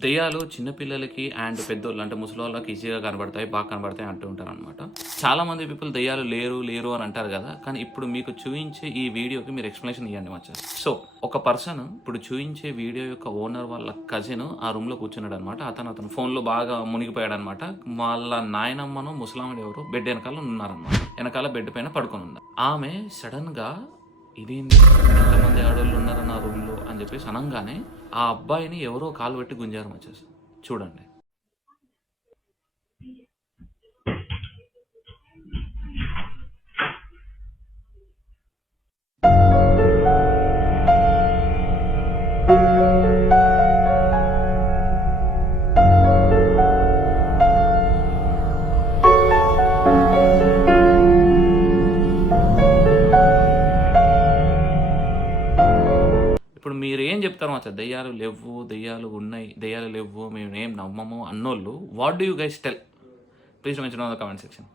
దెయ్యాలు చిన్న పిల్లలకి అండ్ పెద్దోళ్ళు అంటే ముసలోళ్ళకి ఈజీగా కనబడతాయి, బాగా కనబడతాయి అంటూ ఉంటారనమాట. చాలామంది పీపుల్ దెయ్యాలు లేరు అని అంటారు కదా! కానీ ఇప్పుడు మీకు చూయించే ఈ వీడియోకి మీరు ఎక్స్‌ప్లనేషన్ ఇయ్యండి మచ్చా. సో, ఒక పర్సన్ ఇప్పుడు చూయించే వీడియో యొక్క ఓనర్ వాళ్ళ కజిన్ ఆ రూమ్‌లో కూర్చున్నాడనమాట. అతను ఫోన్‌లో బాగా మునిగిపోయాడనమాట. వాళ్ళ నాయనమ్మను ముసలామెడు ఎవరో బెడ్ ఎనకాల ఉన్నారనమాట. ఎనకాల బెడ్ పైన పడుకొనుంది. ఆమె సడెన్‌గా ఇదేంది ఇంతమంది ఆడోళ్ళు ఉన్నారు నా రూమ్‌లో అని చెప్పేసి అనంగానే ఆ అబ్బాయిని ఎవరో కాలు పెట్టి గుంజారు మచ్చేసి. చూడండి. ఇప్పుడు మీరేం చెప్తారు మచ్చా? దెయ్యాలు లెవ్వు, దెయ్యాలు ఉన్నాయి, దెయ్యాలు లెవ్వు, మేమేం నమ్మము అన్నోళ్ళు what do you guys tell? Please mention on the comment section.